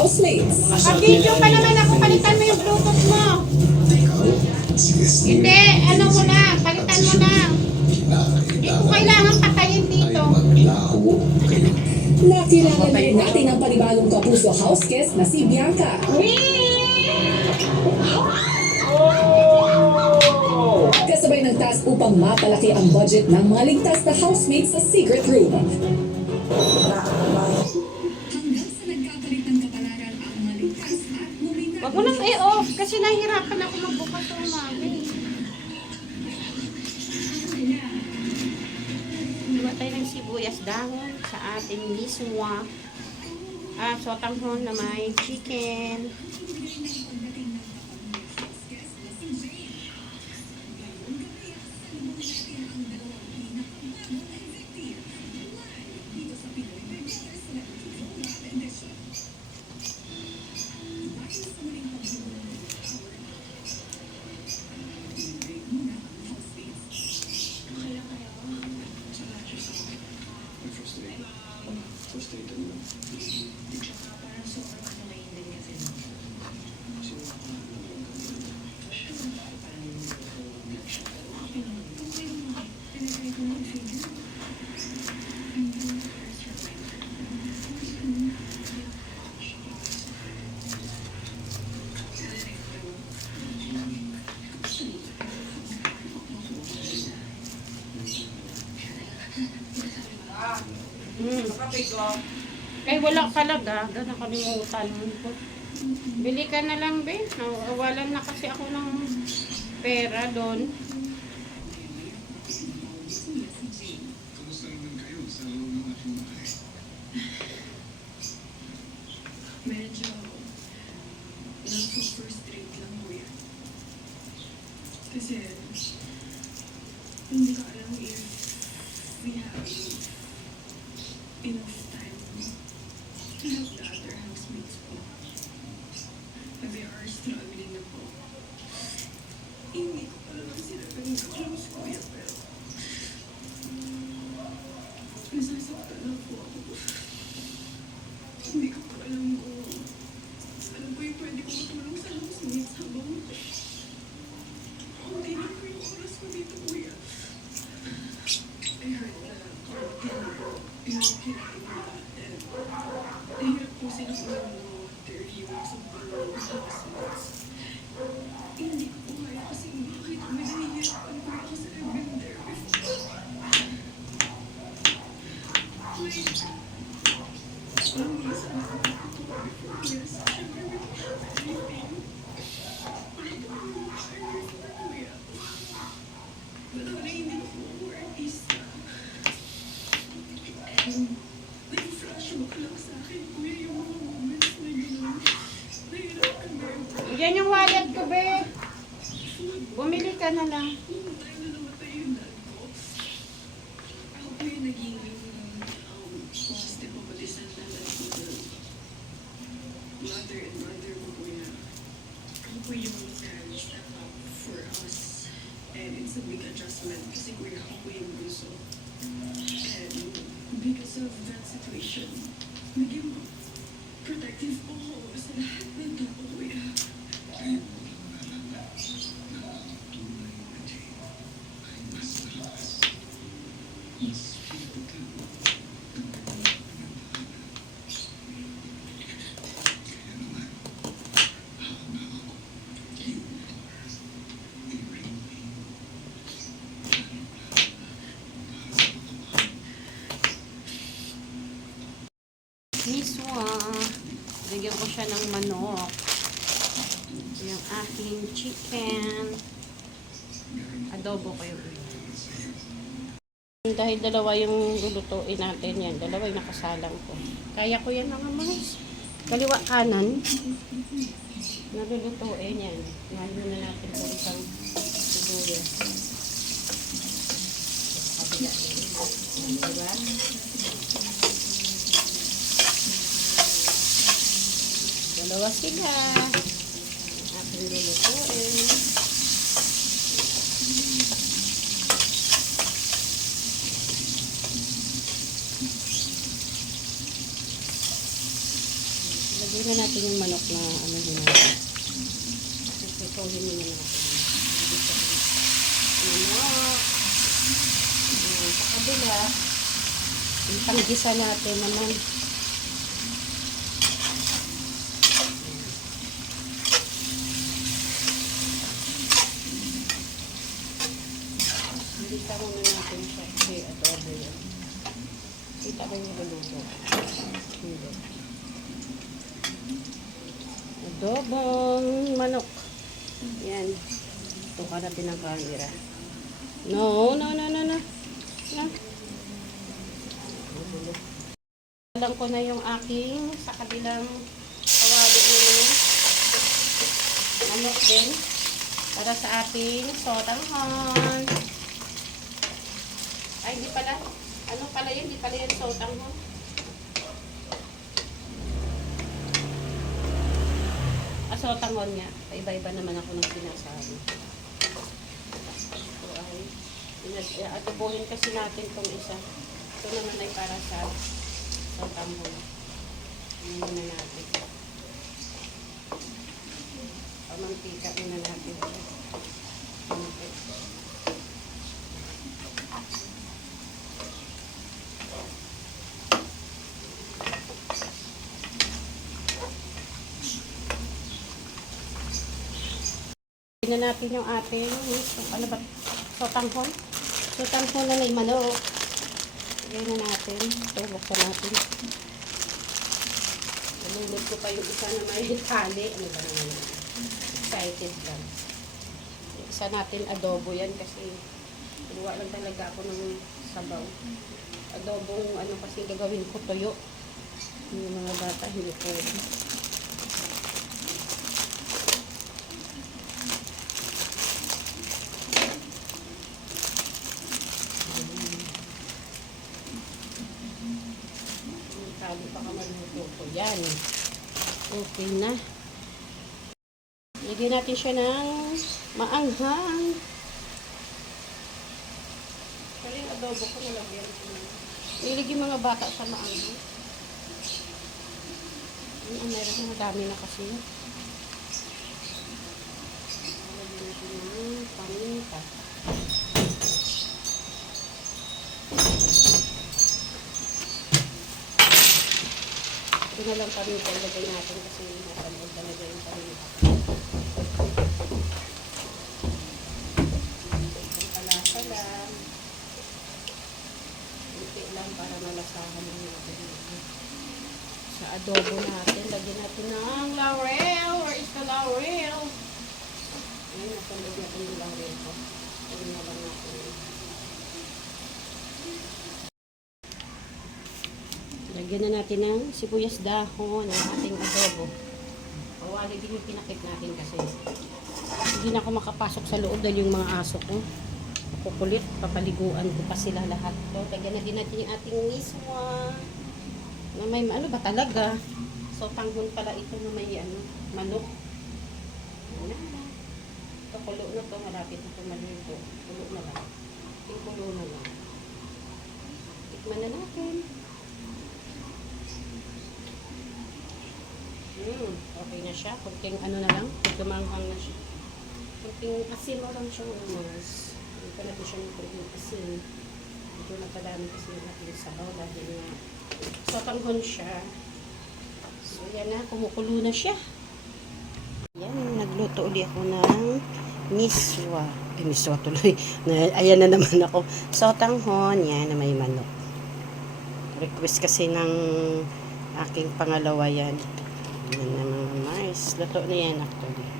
housemates. Pag-video pa naman ako, palitan mo yung Bluetooth mo. Hindi, ano mo na, palitan mo na. Hindi ko kailangan patayin dito. Nakilala na rin natin ang panibagong kapuso house guest na si Bianca. Kasabay ng task upang mapalaki ang budget ng mga ligtas na housemates sa secret room. Wag mo nang i-off kasi nahihirapan ako magbukas ng mami. Diba tayo ng sibuyas dahon sa ating miswa. Sotanghon na may chicken. Ay, wala talaga. Gano'n kalimutan ko. Bili ka na lang, be. Nawalan na kasi ako ng pera doon. Medyo nasa-frustrate lang mo yan. Kasi hindi ko alam if we have enough time to help the other housemates po. They are struggling na po. Hindi ko alam ang sila nag-close kuya, pero nasasaktan na po ako. Hindi ko po alam kung alam ko yung pwede ko matulong sa housemates habang hindi na po yung oras ko dito, kuya. I heard na yung kinain mo natin. Nahirap po sila water yung sa mga housemates. Hindi ko po kaya kasi bakit may nahihirapan ko kasi I've been there before. Ang minsan ako natutuwa before kuya sa syempre we don't have anything. Wala po yung bahay before kuya. Pero na hindi na po ako artista. And nag-flashback lang sa akin kuya yung mga moments na gano'n. Nahirapan na yung Yan yung wallet ko, be. Bumili ka na lang. nung tayo na namatay yung dad ko. Ako po yung naging positive pabalisan na dad ko na mother and brother ko kuya. Ako po yung step up for us. And it's a big adjustment kasi kuya ako po yung bunso. And because of that situation, naging protective po ako sa lahat ng tao kuya. Miswa. Bigyan ko siya ng manok. Yung aking chicken. Adobo ko yun. Dahil dalawa yung lulutuin natin yan. Dalawa yung nakasalang ko. Kaya ko yan mga mas. Kaliwa kanan. Nalulutuin yan. Nalo na natin ito isang sibuyas. Kabila din. Diba? Dalawa sila. Aking lulutuin. Lagyan na natin yung manok na ano din natin. Ituloy muna natin. Manok. Sa kabila, yung tanggisa natin naman. Kita muna natin siya kasi adobo yan. Kita ba yung luluto? Hindi. Adobong manok. Yan. Ito ka natin ang camera. No. Alam ko na yung aking sa kabilang kawali yung manok din. Para sa ating sotanghon. Ay, hindi pala. Ano pala yun? Hindi pala yun sotanghon. Sotanghon nga. Iba-iba naman ako ng sinasabi. Ito ay atubuhin kasi natin itong isa. Ito naman ay para sa sotanghon. Ano muna natin. Pamantika muna natin. Tingnan natin yung ating ano ba? Sotanghon. Sotanghon na may manok. Tingnan na natin. Ito, buksan natin. Nalulog ko pa yung isa na may tali. Ano ba naman? Excited lang. Yung isa natin adobo yan kasi luwa lang talaga ako ng sabaw. Adobong ano kasi gagawin ko toyo. Yung mga bata hindi pwede. Tali pa ka maluto ko. Yan. Okay na. Lagyan natin siya ng maanghang. Pero yung adobo ko nalagyan ko na. Nilagyan mga bata sa maanghang. Meron na dami na kasi. Lagyan natin ng paminta. Ito na lang paminta ilagay natin kasi nasa loob talaga yung paminta. Palasa lang. Kunti lang para malasahan ng natin. Sa adobo natin, lagyan natin ng laurel. Where is the laurel? Ayun, nasandog natin yung laurel ko. Ayun na lang natin. Lagyan na natin ng sibuyas dahon ng ating adobo. Pawali din yung pinakit natin kasi hindi na ako makapasok sa loob dahil yung mga aso ko kukulit, papaliguan ko pa sila lahat. So, lagyan na din natin yung ating miswa na may ano ba talaga. So, tanghon pala ito na may ano, manok. Ano na. Ito, kulo na to. Malapit na ito maluto. Kulo na lang. Yung kulo na lang. Tikman na natin. Okay na siya. Kunting ano na lang. Tumanghang na siya. Kunting asin mo lang siya umas. Hindi pa natin siya ng kunting asin. Ito napadami kasi yung ating sabaw dahil nga sotanghon siya. So yan na. Kumukulo na siya. Yan. Nagluto ulit ako ng miswa. Miswa tuloy. Ayan na naman ako. Sotanghon. Yan na may manok. Request kasi ng aking pangalawa yan. Yan na mga mais. Luto na yan actually.